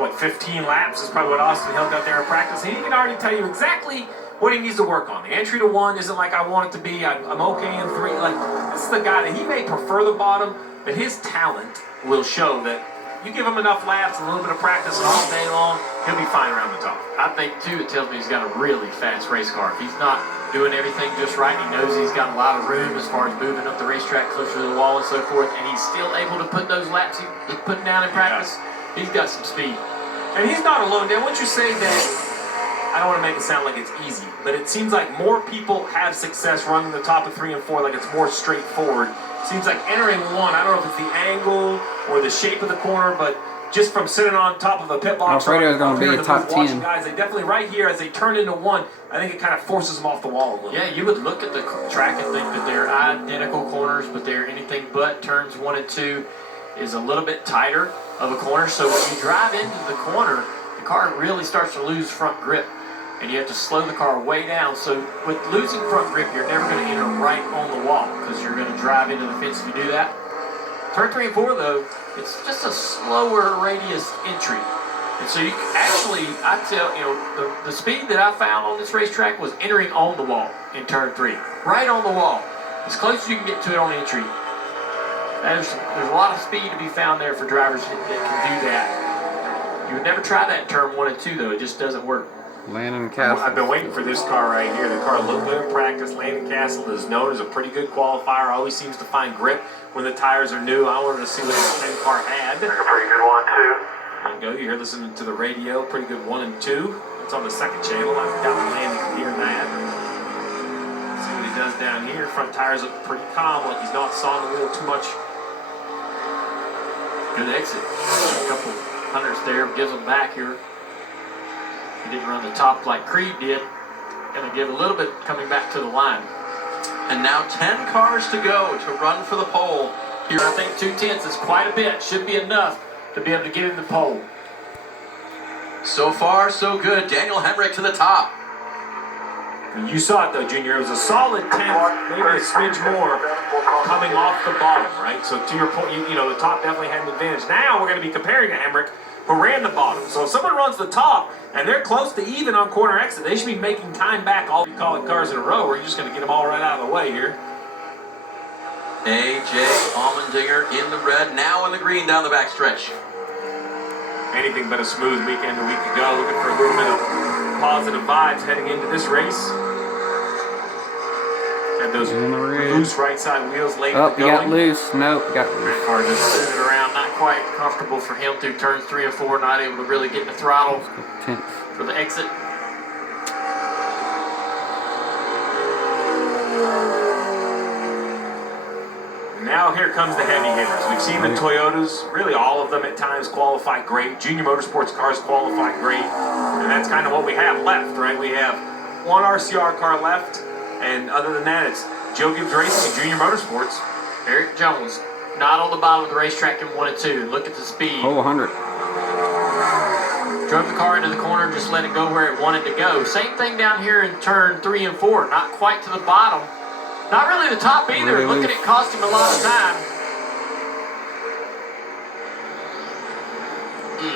What, 15 laps is probably what Austin Hill got there in practice. And he can already tell you exactly what he needs to work on. The entry to 1 isn't like I want it to be. I'm okay in 3. Like, this is the guy that he may prefer the bottom, but his talent will show that you give him enough laps, a little bit of practice all day long, he'll be fine around the top. I think, too, it tells me he's got a really fast race car. If he's not doing everything just right, he knows he's got a lot of room as far as moving up the racetrack closer to the wall and so forth, and he's still able to put those laps he's putting down in practice. Yeah. He's got some speed. And he's not alone. Dan, once you say that, I don't want to make it sound like it's easy, but it seems like more people have success running the top of 3 and 4, like it's more straightforward. Seems like entering 1, I don't know if it's the angle or the shape of the corner, but just from sitting on top of a pit box, Alfredo is going to be a top 10. Guys, they definitely right here as they turn into 1. I think it kind of forces them off the wall a little. Yeah, you would look at the track and think that they're identical corners, but they're anything but. Turns 1 and 2 is a little bit tighter of a corner, so when you drive into the corner, the car really starts to lose front grip, and you have to slow the car way down. So with losing front grip, you're never going to enter right on the wall because you're going to drive into the fence if you do that. Turn 3 and 4, though, it's just a slower radius entry. And so you actually, I tell you know, the speed that I found on this racetrack was entering on the wall in turn 3. Right on the wall. As close as you can get to it on entry. There's a lot of speed to be found there for drivers that can do that. You would never try that in turn 1 and 2, though. It just doesn't work. Landon Castle. I've been waiting for this car right here. The car looked good in practice. Landon Castle is known as a pretty good qualifier. Always seems to find grip when the tires are new. I wanted to see what this 10 car had. A pretty good 1, too. There you go. You're listening to the radio. Pretty good 1 and 2. It's on the 2nd channel. I've got Landon hearing that. See what he does down here. Front tires look pretty calm, like he's not sawing the wheel too much. Good exit. A couple hundreds there. Gives them back here. He didn't run the top like Creed did. Going to give a little bit coming back to the line. And now 10 cars to go to run for the pole. Here, I think 2/10 is quite a bit. Should be enough to be able to get in the pole. So far, so good. Daniel Hemrick to the top. You saw it though, Junior. It was a solid 10th, maybe a smidge more coming off the bottom, right? So to your point, you know, the top definitely had an advantage. Now we're going to be comparing to Hemrick, who ran the bottom. So if someone runs the top and they're close to even on corner exit, they should be making time back all you call it cars in a row, or you're just going to get them all right out of the way here. A.J. Allmendinger in the red, now in the green down the backstretch. Anything but a smooth weekend a week ago. Looking for a little bit of positive vibes heading into this race. Had those loose right side wheels late Oh, going. you got loose. Nope, got loose. Car just sitting around, not quite comfortable for him through turns 3 and 4, not able to really get in the throttle for the exit. Now here comes the heavy hitters. We've seen the Toyotas, really all of them at times qualify great. Junior Motorsports cars qualify great. And that's kind of what we have left, right? We have one RCR car left, and other than that, it's Joe Gibbs Racing and Junior Motorsports. Eric Jones, not on the bottom of the racetrack in 1 and 2. Look at the speed. Oh, 100. Drove the car into the corner, just let it go where it wanted to go. Same thing down here in turn 3 and 4. Not quite to the bottom. Not really the top either. Really Look at it cost him a lot of time.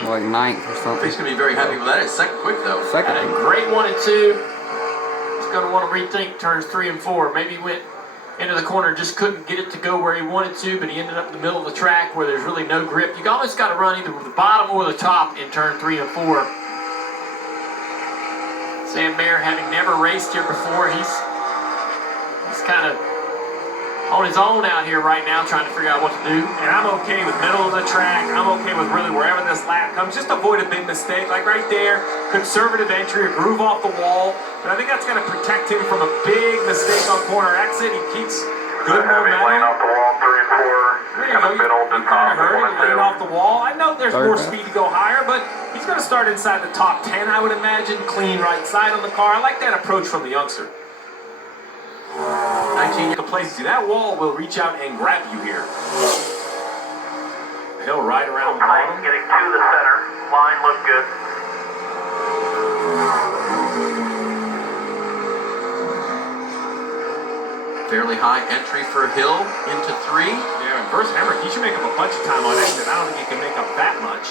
Like 9th or something. He's going to be very happy with that. It's second quick, though. Second. Had a great 1 and 2. He's going to want to rethink turns 3 and 4. Maybe he went into the corner, just couldn't get it to go where he wanted to, but he ended up in the middle of the track where there's really no grip. You almost got to run either with the bottom or the top in turn 3 and 4. Sam Mayer, having never raced here before, he's kind of on his own out here right now trying to figure out what to do. And I'm okay with middle of the track. I'm okay with really wherever this lap comes. Just avoid a big mistake. Like right there, conservative entry, a groove off the wall. But I think that's going to protect him from a big mistake on corner exit. He keeps good momentum. Lane off the wall, 3 and 4. There you go. You kind of heard it, lane off the wall. I know there's more speed to go higher, but he's going to start inside the top 10, I would imagine. Clean right side on the car. I like that approach from the youngster. 19 complacency. That wall will reach out and grab you here. He'll ride around the bottom. Getting to the center. Line looked good. Fairly high entry for Hill into 3. Yeah, and versus Hemrick, he should make up a bunch of time on exit. I don't think he can make up that much.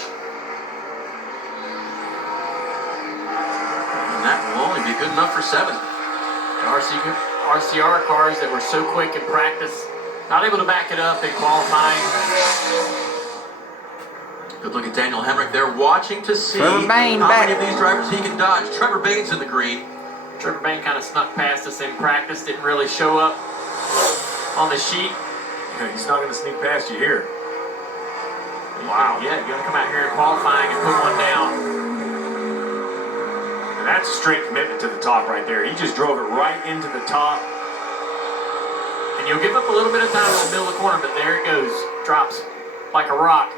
good enough for 7. RCR cars that were so quick in practice, not able to back it up in qualifying. Good look at Daniel Hemrick there, watching to see Trevor Bane how back. many of these drivers he can dodge. Trevor Bane's in the green. Trevor Bane kind of snuck past us in practice, didn't really show up on the sheet. Yeah, he's not going to sneak past you here. Wow. Yeah, you're going to come out here in qualifying and put one down. And that's a straight commitment to the top right there. He just drove it right into the top. And you'll give up a little bit of time in the middle of the corner, but there it goes. Drops like a rock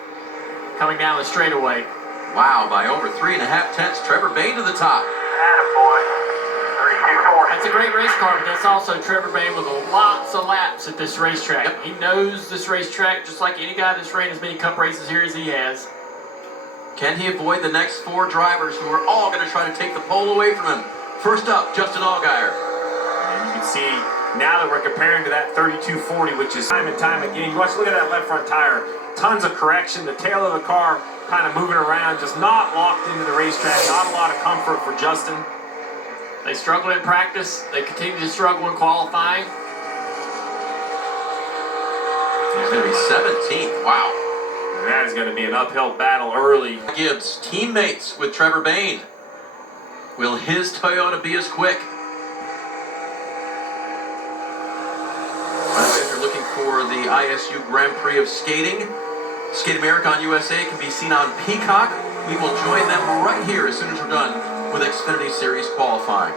coming down the straightaway. Wow, by over 3.5 tenths, Trevor Bane to the top. Attaboy. 32-40. That's a great race car, but that's also Trevor Bane with lots of laps at this racetrack. Yep. He knows this racetrack just like any guy that's ran as many cup races here as he has. Can he avoid the next 4 drivers who are all going to try to take the pole away from him? First up, Justin Allgaier. And you can see now that we're comparing to that 3240, which is time and time again. You watch, look at that left front tire. Tons of correction. The tail of the car kind of moving around, just not locked into the racetrack. Not a lot of comfort for Justin. They struggled in practice. They continue to struggle in qualifying. He's going to be 17th. Wow. And that is going to be an uphill battle early. Gibbs, teammates with Trevor Bane. Will his Toyota be as quick? If you're looking for the ISU Grand Prix of Skating, Skate America on USA can be seen on Peacock. We will join them right here as soon as we're done with Xfinity Series qualifying.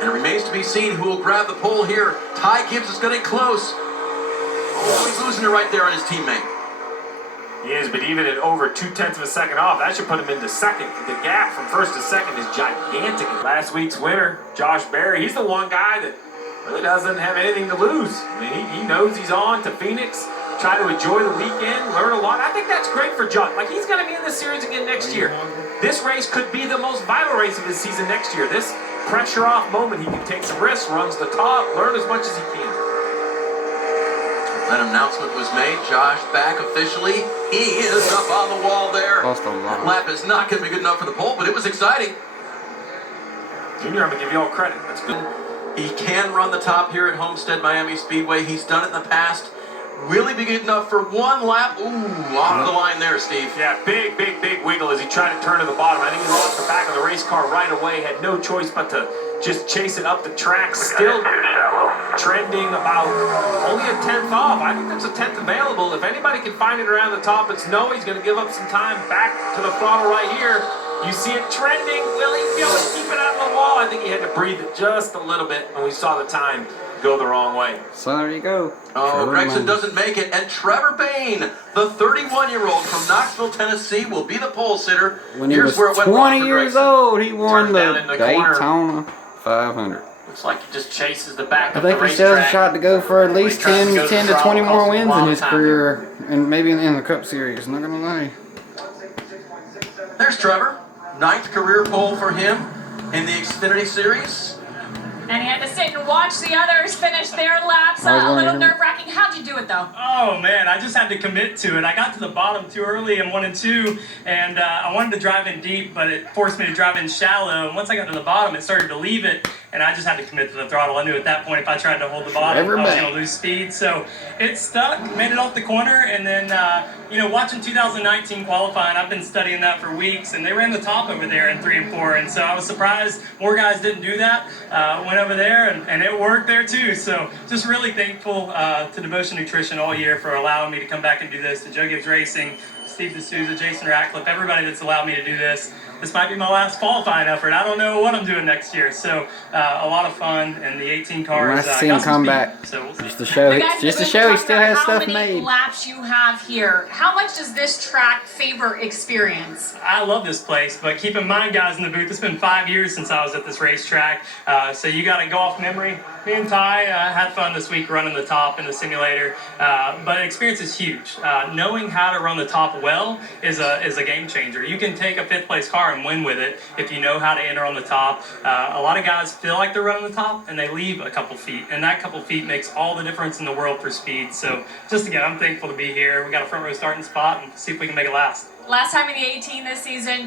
And it remains to be seen who will grab the pole here. Ty Gibbs is getting close. Oh, he's losing it right there on his teammate. He is, but even at over 0.2 of a second off, that should put him into second. The gap from first to second is gigantic. Last week's winner, Josh Berry, he's the one guy that really doesn't have anything to lose. I mean, he knows he's on to Phoenix, try to enjoy the weekend, learn a lot. I think that's great for Josh. Like, he's going to be in this series again next year. This race could be the most vital race of his season next year. This pressure off moment, he can take some risks, runs the top, learn as much as he can. That announcement was made. Josh back officially. He is up on the wall there. Lost a lot. That lap is not going to be good enough for the pole, but it was exciting. Junior, I'm going to give you all credit. That's good. He can run the top here at Homestead Miami Speedway. He's done it in the past. Really be good enough for one lap. Ooh, off the line there, Steve. Yeah, big wiggle as he tried to turn to the bottom. I think he lost the back of the race car right away. Had no choice but to just chase it up the track. Still trending about only a 10th off. I think there's a 10th available. If anybody can find it around the top, it's Noah. He's going to give up some time back to the throttle right here. You see it trending. Will he be able to keep it out of the wall? I think he had to breathe it just a little bit when we saw the time go the wrong way. So there you go. Oh, Trevor Gregson Bane. doesn't make it, and Trevor Bane, the 31-year-old from Knoxville, Tennessee, will be the pole sitter. When he Here's was where it went wrong 20 for years Gregson. old, he won Turned down in the the corner. Daytona 500. Looks like he just chases the back I of the think he racetrack. still has a shot to go for at least He tries to 10, go to 10 to throttle, 20 costs more him a wins lot in of his time. career, and maybe in the Cup Series. Not gonna lie. There's Trevor. 9th career pole for him in the Xfinity Series. And he had to sit and watch the others finish their laps. I was A little wondering. nerve-wracking. How'd you do it, though? Oh man, I just had to commit to it. I got to the bottom too early in 1 and 2, and I wanted to drive in deep, but it forced me to drive in shallow. And once I got to the bottom, it started to leave it, and I just had to commit to the throttle. I knew at that point if I tried to hold the bottom, I was Everybody. going to lose speed. So it stuck, made it off the corner, and then watching 2019 qualifying, I've been studying that for weeks, and they ran the top over there in 3 and 4, and so I was surprised more guys didn't do that. Went over there, and it worked there too. So just really thankful to Devotion Nutrition all year for allowing me to come back and do this, to Joe Gibbs Racing, Steve D'Souza, Jason Ratcliffe, everybody that's allowed me to do this. This might be my last qualifying effort. I don't know what I'm doing next year. So a lot of fun, and the 18 cars. Nice to see him got some come speed, back. So we'll see. Just to show, The guys just to that show he talk still about has how stuff many made. laps you have here. How much does this track favor experience? I love this place, but keep in mind, guys in the booth, it's been 5 years since I was at this racetrack, so you got to go off memory. Me and Ty had fun this week running the top in the simulator, but experience is huge. Knowing how to run the top well is a game changer. You can take a 5th place car and win with it if you know how to enter on the top. A lot of guys feel like they're running the top, and they leave a couple feet, and that couple feet makes all the difference in the world for speed. So just again, I'm thankful to be here. We got a front row starting spot, and see if we can make it last. Last time in the 18 this season,